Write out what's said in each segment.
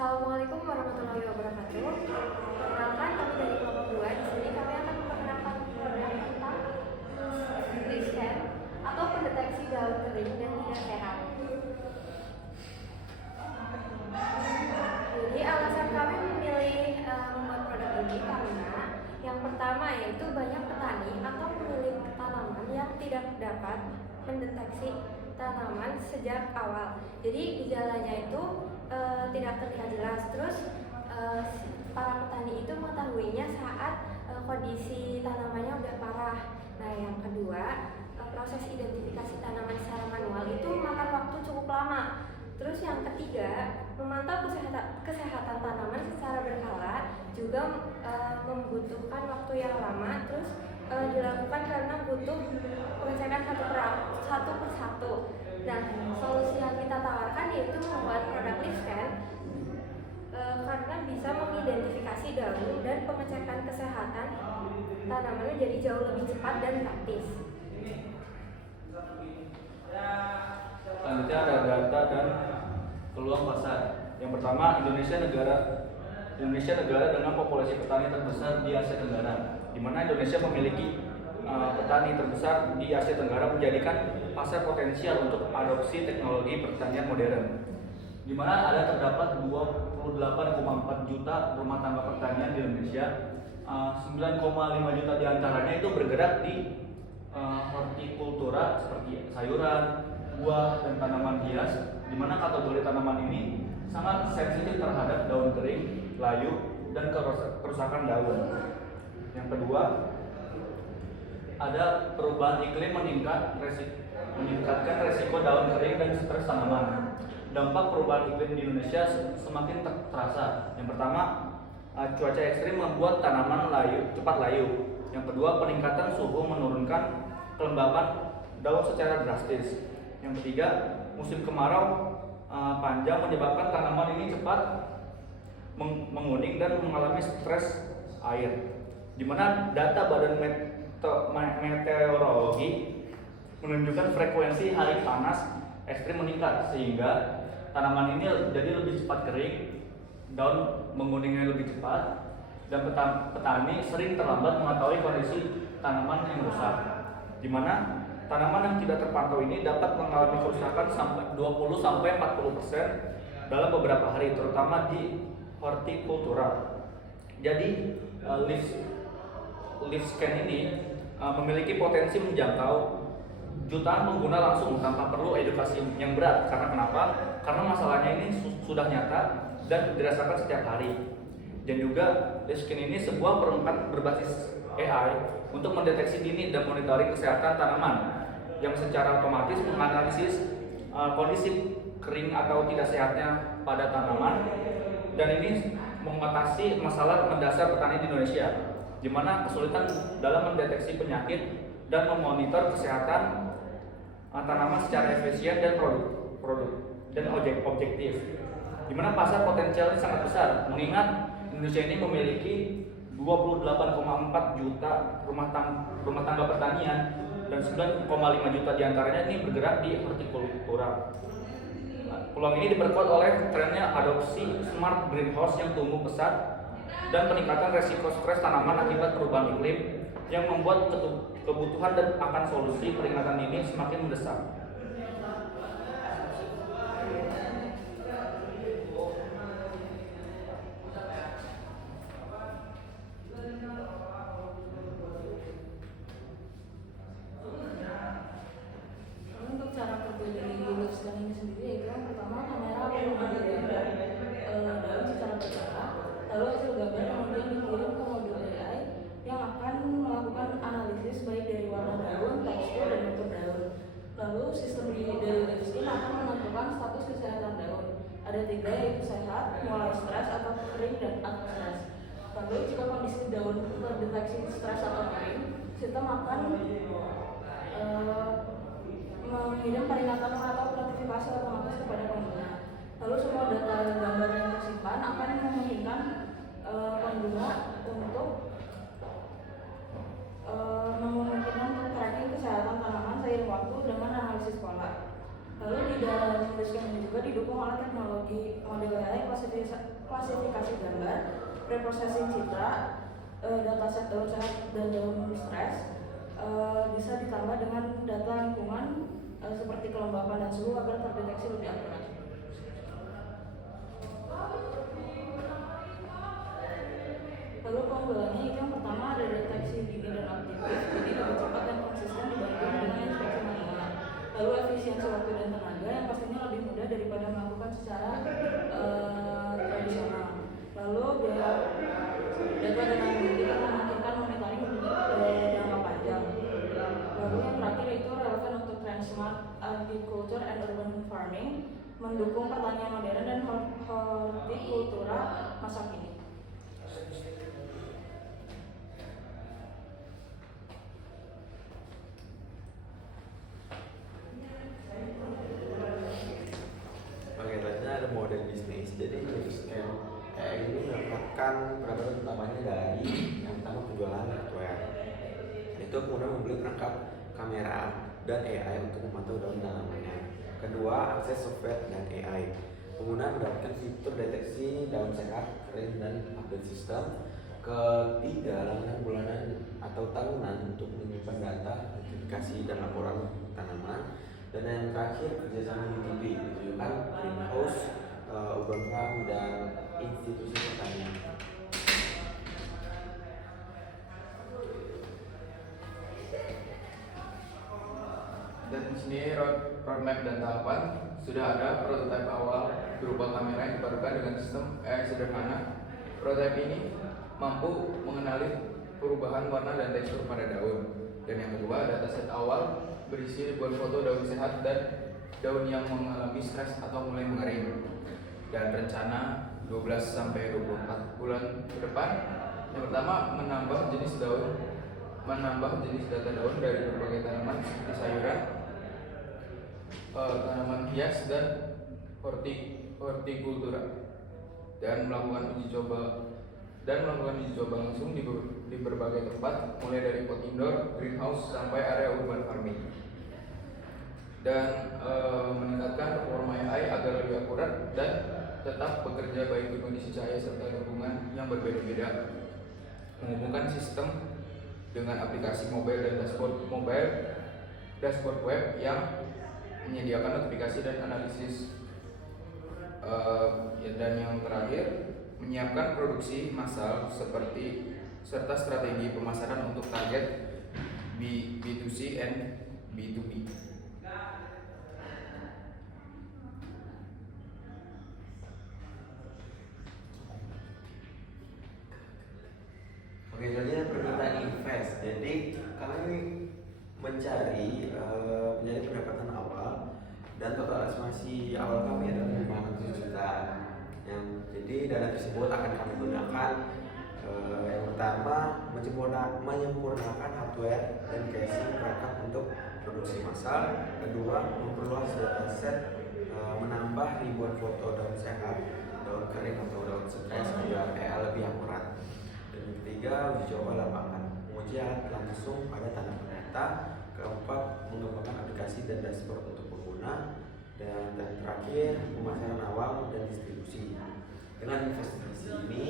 Assalamualaikum warahmatullahi wabarakatuh. Perkenalkan, kami dari kelompok 2. Di sini kami akan memperkenalkan program tentang Gliscan atau pendeteksi daun kering dan tidak sehat. Jadi alasan kami memilih membuat produk ini karena yang pertama yaitu banyak petani atau pemilik tanaman yang tidak dapat mendeteksi tanaman sejak awal. Jadi gejalanya itu tidak terlihat jelas. Terus para petani itu mengetahuinya saat kondisi tanamannya udah parah. Nah, yang kedua, proses identifikasi tanaman secara manual itu makan waktu cukup lama. Terus yang ketiga, memantau kesehatan tanaman secara berkala juga membutuhkan waktu yang lama. Terus dilakukan karena butuh pengecekan satu persatu. Nah, solusi yang kita tawarkan yaitu membuat produk Gliscan karena bisa mengidentifikasi daun dan pengecekan kesehatan tanaman menjadi jauh lebih cepat dan praktis. Selanjutnya ada data dan peluang pasar. Yang pertama, Indonesia negara dengan populasi petani terbesar di Asia Tenggara, di mana Indonesia memiliki petani terbesar di Asia Tenggara, menjadikan pasar potensial untuk adopsi teknologi pertanian modern, di mana terdapat 28,4 juta rumah tangga pertanian di Indonesia. 9,5 juta diantaranya itu bergerak di hortikultura seperti sayuran, buah, dan tanaman hias, di mana kategori tanaman ini sangat sensitif terhadap daun kering, layu, dan kerusakan daun. Yang kedua, ada perubahan iklim meningkatkan resiko daun kering dan stres tanaman. Dampak perubahan iklim di Indonesia semakin terasa. Yang pertama, cuaca ekstrim membuat tanaman cepat layu. Yang kedua, peningkatan suhu menurunkan kelembapan daun secara drastis. Yang ketiga, musim kemarau panjang menyebabkan tanaman ini cepat menguning dan mengalami stres air, di mana data Badan Meteorologi menunjukkan frekuensi hari panas ekstrim meningkat, sehingga tanaman ini jadi lebih cepat kering, daun menguningnya lebih cepat, dan petani sering terlambat mengetahui kondisi tanaman yang rusak, di mana tanaman yang tidak terpantau ini dapat mengalami kerusakan sampai 20-40% dalam beberapa hari, terutama di hortikultura. Jadi Gliscan ini memiliki potensi menjangkau jutaan pengguna langsung tanpa perlu edukasi yang berat. Karena kenapa? Karena masalahnya ini sudah nyata dan dirasakan setiap hari. Dan juga Gliscan ini sebuah perangkat berbasis AI untuk mendeteksi dini dan monitoring kesehatan tanaman, yang secara otomatis menganalisis kondisi kering atau tidak sehatnya pada tanaman, dan ini mengatasi masalah mendasar petani di Indonesia, di mana kesulitan dalam mendeteksi penyakit dan memonitor kesehatan tanaman secara efisien dan objektif, di mana pasar potensialnya sangat besar, mengingat Indonesia ini memiliki 28,4 juta rumah tangga pertanian dan 9,5 juta diantaranya ini bergerak di hortikultura. Peluang ini diperkuat oleh trennya adopsi smart greenhouse yang tumbuh pesat dan peningkatan resiko stres tanaman akibat perubahan iklim, yang membuat kebutuhan dan akan solusi peringatan dini semakin mendesak. Untuk cara kerja dari Gliscan ini sendiri, yaitu yang pertama, kamera akan mengambil daun secara berkala, lalu hasil gambar kemudian dikirim ke modul AI yang akan melakukan analisis baik dari warna daun, tekstur, dan bentuk daun. Lalu sistem dari Gliscan akan menentukan status kesehatan daun. Ada 3, yaitu sehat, mulai stres atau kering, dan atau stres. Lalu jika kondisi daun terdeteksi stres atau kering, sistem akan mengirim peringatan atau notifikasi otomatis kepada pengguna. Lalu semua data gambar yang tersimpan akan memungkinkan pengguna untuk tracking kesehatan tanaman seiring waktu dengan analisis pola. Lalu di dalam Gliscan ini juga didukung oleh teknologi model AI klasifikasi gambar, preprocessing citra, dataset daun sehat dan daun stres, bisa ditambah dengan data lingkungan seperti kelembapan dan suhu agar terdeteksi lebih akurat. Lalu keunggulannya itu yang pertama ada deteksi dini dan aktif, jadi lebih cepat dan konsisten dibanding dengan inspeksi manual. Lalu efisiensi waktu dan tenaga yang pastinya lebih mudah daripada melakukan secara tradisional. Lalu biaya data dan analytics yang memungkinkan monitoring jangka panjang. Lalu yang terakhir itu relevan untuk trend smart agriculture and urban farming, mendukung pertanian modern dan hortikultura masa kini. Model bisnis. Jadi AI ini merupakan peraturan utamanya dari yang pertama penjualan hardware. Itu kemudian membeli perangkat kamera dan AI untuk memantau daun tanamannya. Kedua, akses software dan AI. Pengguna mendapatkan fitur deteksi daun sehat, kering, dan update sistem. Ketiga, layanan bulanan atau tahunan untuk menyimpan data, notifikasi, dan laporan tanaman. Dan yang terakhir, kerjasama B2B, ditujukan greenhouse, urban farm, dan institusi pertanian. Dan di sini roadmap dan tahapan sudah ada. Prototipe awal berupa kamera yang dipadukan dengan sistem AI sederhana. Prototipe ini mampu mengenali perubahan warna dan tekstur pada daun. Dan yang kedua, dataset awal berisi ribuan foto daun sehat dan daun yang mengalami stres atau mulai mengering. Dan rencana 12-24 bulan ke depan, yang pertama menambah jenis data daun dari berbagai tanaman seperti sayuran, tanaman hias, dan hortikultura, dan melakukan uji coba langsung di berbagai tempat, mulai dari pot indoor, greenhouse, sampai area urban farming. Dan meningkatkan performa AI agar lebih akurat dan tetap bekerja baik di kondisi cahaya serta lingkungan yang berbeda-beda. Menghubungkan sistem dengan aplikasi mobile dan dashboard web yang menyediakan notifikasi dan analisis. Dan yang terakhir, menyiapkan produksi massal serta strategi pemasaran untuk target B2C and B2B. Oke, jadi permintaan invest. Jadi kami mencari pendapatan awal, dan total estimasi awal kami adalah 500 juta. Jadi dana tersebut akan kami gunakan yang pertama menyempurnakan hardware dan casing perangkat untuk produksi massal. Kedua, memperluas dataset, menambah ribuan foto daun sehat, daun kering atau daun stres agar AI lebih akurat. Dan yang ketiga, uji coba lapangan, pengujian langsung pada tanaman nyata. Keempat, mengembangkan aplikasi dan dashboard untuk pengguna. Dan terakhir, pemasaran awal dan distribusi. Dengan investasi ini,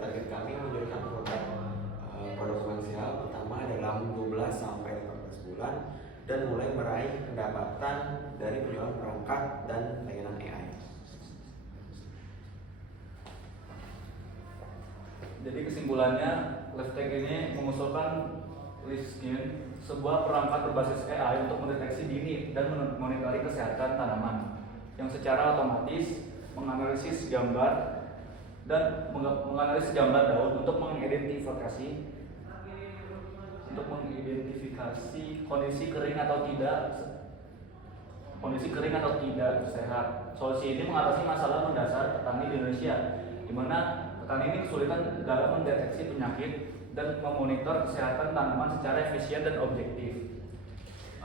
target kami menunjukkan produk komersial pertama dalam 12-18 bulan dan mulai meraih pendapatan dari penjualan perangkat dan layanan AI. Jadi kesimpulannya, LiveTech ini mengusulkan LiveSkin, sebuah perangkat berbasis AI untuk mendeteksi dini dan memonitori kesehatan tanaman yang secara otomatis menganalisis gambar daun untuk mengidentifikasi kondisi kering atau tidak sehat. Solusi ini mengatasi masalah mendasar petani di Indonesia, di mana petani ini kesulitan dalam mendeteksi penyakit dan memonitor kesehatan tanaman secara efisien dan objektif.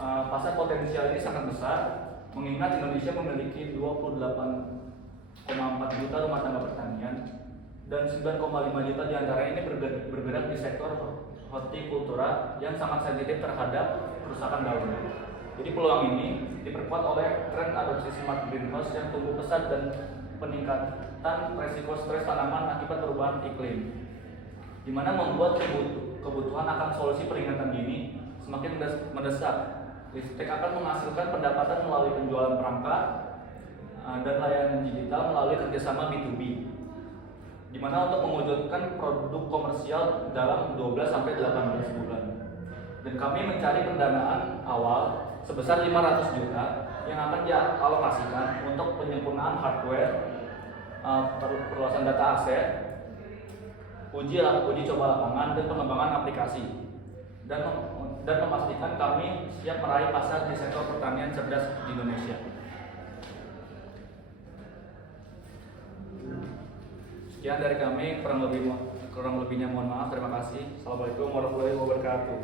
Pasar potensial ini sangat besar, mengingat Indonesia memiliki 28,4 juta rumah tangga pertanian dan 9,5 juta diantaranya ini bergerak di sektor hortikultura yang sangat sensitif terhadap kerusakan daun. Jadi peluang ini diperkuat oleh tren adopsi smart greenhouse yang tumbuh pesat dan peningkatan resiko stres tanaman akibat perubahan iklim, di mana membuat kebutuhan akan solusi peringatan dini semakin mendesak. Listrik akan menghasilkan pendapatan melalui penjualan perangkat dan layanan digital melalui kerjasama B2B, di mana untuk mewujudkan produk komersial dalam 12-18 bulan. Dan kami mencari pendanaan awal sebesar 500 juta yang akan dialokasikan untuk penyempurnaan hardware, perluasan data aset, uji coba lapangan, dan pengembangan aplikasi. Dan memastikan kami siap meraih pasar di sektor pertanian cerdas di Indonesia. Sekian dari kami, kurang lebihnya mohon maaf. Terima kasih. Assalamualaikum warahmatullahi wabarakatuh.